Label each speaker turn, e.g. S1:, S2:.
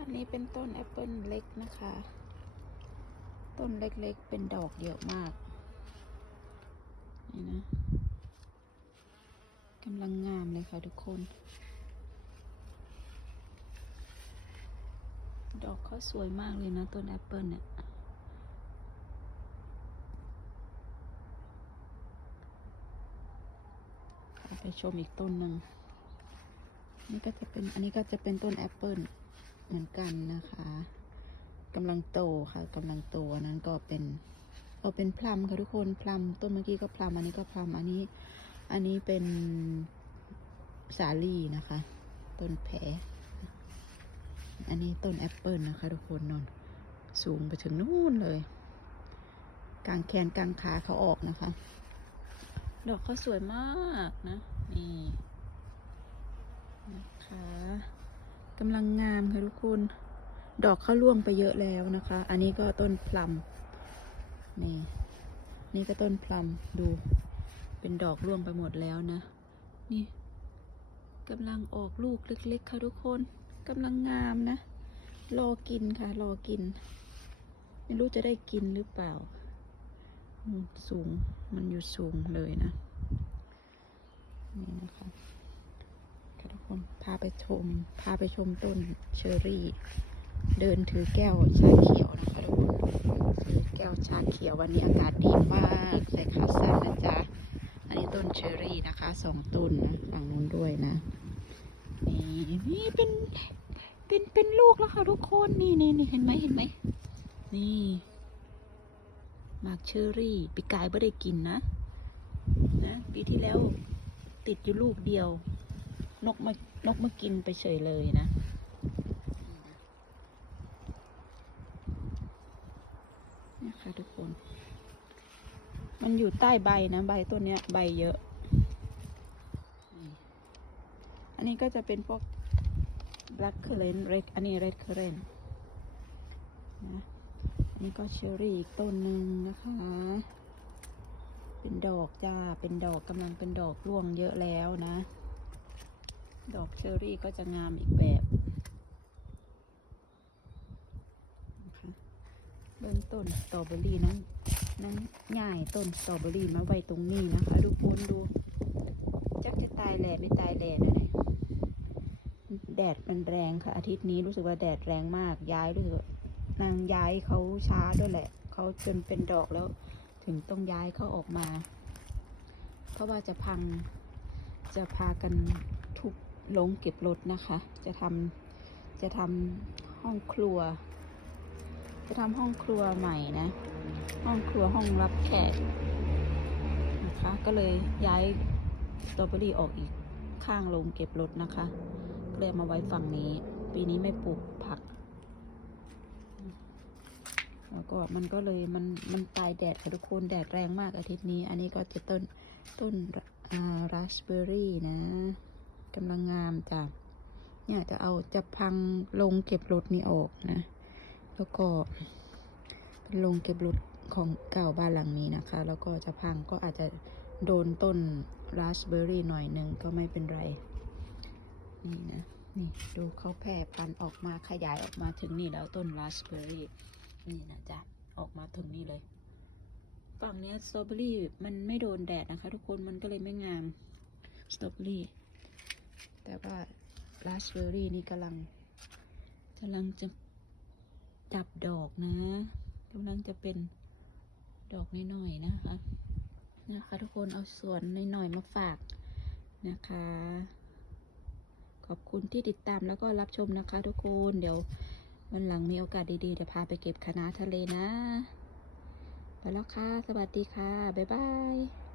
S1: อันนี้เป็นต้นแอปเปิลเล็กนะคะ ต้นเล็กๆ เป็นดอกเยอะมาก นี่นะกำลังงามเลยค่ะทุกคน ดอกเขาสวยมากเลยนะ ต้นแอปเปิลเนี่ยไปชมอีกต้นหนึ่งนี่ก็จะเป็น อันนี้ก็จะเป็นต้นแอปเปิล เหมือนกันนะคะกำลังโตค่ะกำลังโตนั้นก็เป็นเอาเป็นพลัมค่ะทุกคนพลัมต้นเมื่อกี้ก็พลัมอันนี้ก็พลัมอันนี้ อันนี้เป็นสาลี่นะคะ ต้นแผอันนี้ต้นแอปเปิลนะคะทุกคนนอนสูงไปถึงนู่นเลยกลางแขนกลางขาเขาออกนะคะ ดอกเขาสวยมากนะ นี่นะคะ กำลังงามค่ะทุกคน ดอกเข้าร่วงไปเยอะแล้วนะคะ อันนี้ก็ต้นพลัมนี่ นี่ก็ต้นพลัมดู เป็นดอกร่วงไปหมดแล้วนะ นี่กำลังออกลูกเล็กๆค่ะทุกคนกำลังงามนะ รอกินค่ะ รอกิน ไม่รู้จะได้กินหรือเปล่า สูง มันอยู่สูงเลยนะ นี่นะคะ คนพาไปชม พาไปชมต้นเชอรี่ เดินถือแก้วชาเขียวนะคะทุกคนถือแก้วชาเขียววันนี้อากาศดีมากใส่ขาสั้นนะจ๊ะอันนี้ต้นเชอรี่นะคะสองต้นนะฝั่งนู้นด้วยนะ นี่นี่เป็นเป็นเป็นลูกแล้วค่ะทุกคนนี่นี่นี่เห็นไหมเห็นไหมนี่มากเชอรี่ปีกายไม่ได้กินนะนะปีที่แล้วติดอยู่ลูกเดียว นกมานกมากินไปเฉยเลยนะนี่ค่ะทุกคน มันอยู่ใต้ใบนะใบต้นเนี้ยใบเยอะ อันนี้ก็จะเป็นพวก black currant red อันนี้ red currant นะอันนี้ก็เชอรี่อีกต้นหนึ่งนะคะ เป็นดอกจ้า เป็นดอกกำลังเป็นดอกร่วงเยอะแล้วนะ ดอกเชอรี่ก็จะงามอีกแบบนะคะเริ่มต้นสตรอเบอรี่นั้นนั้นง่ายต้นสตรอเบอรี่มาไว้ตรงนี้นะคะทุกคนดู จักจะตายแหล่ไม่ตายแหล่นะเนี่ยแดดมันแรงค่ะอาทิตย์นี้รู้สึกว่าแดดแรงมากย้ายรู้สึกว่านางย้ายเขาช้าด้วยแหละเขาจนเป็นดอกแล้ว ถึงต้องย้ายเขาออกมา เพราะว่าจะพังจะพากัน ลงเก็บรถนะคะ จะทำจะทำห้องครัว จะทำห้องครัวใหม่นะ ห้องครัวห้องรับแขกนะคะ ก็เลยย้ายสตรอเบอรี่ออกอีกข้างลงเก็บรถนะคะก็เลยมาไว้ฝั่งนี้ ปีนี้ไม่ปลูกผัก แล้วก็มันก็เลยมันมันตายแดดค่ะทุกคนแดดแรงมากอาทิตย์นี้ อันนี้ก็จะต้นต้นอ่าราสเบอรี่นะ กำลังงามจ้ะเนี่ยจะเอาจะพังลงเก็บรถนี้ออกนะ แล้วก็เป็นลงเก็บรถของเก่าบ้านหลังนี้นะคะ แล้วก็จะพังก็อาจจะโดนต้นราสเบอร์รี่หน่อยหนึ่งก็ไม่เป็นไร นี่นะ นี่ดูเขาแผ่พันออกมาขยายออกมาถึงนี่แล้วต้นราสเบอร์รี่นี่นะจ๊ะออกมาถึงนี่เลย ฝั่งเนี้ยสตรอเบอรี่มันไม่โดนแดดนะคะ ทุกคนมันก็เลยไม่งามสตรอเบอรี่ แต่ว่าราสเบอร์รี่นี่กำลังกำลังจะจับดอกนะกำลังจะเป็นดอกน้อยๆนะคะนะคะทุกคนเอาสวนน้อยๆมาฝากนะคะ ขอบคุณที่ติดตามแล้วก็รับชมนะคะ ทุกคนเดี๋ยววันหลังมีโอกาสดีๆจะพาไปเก็บคณะทะเลนะ ไปแล้วค่ะ สวัสดีค่ะ บ๊ายบาย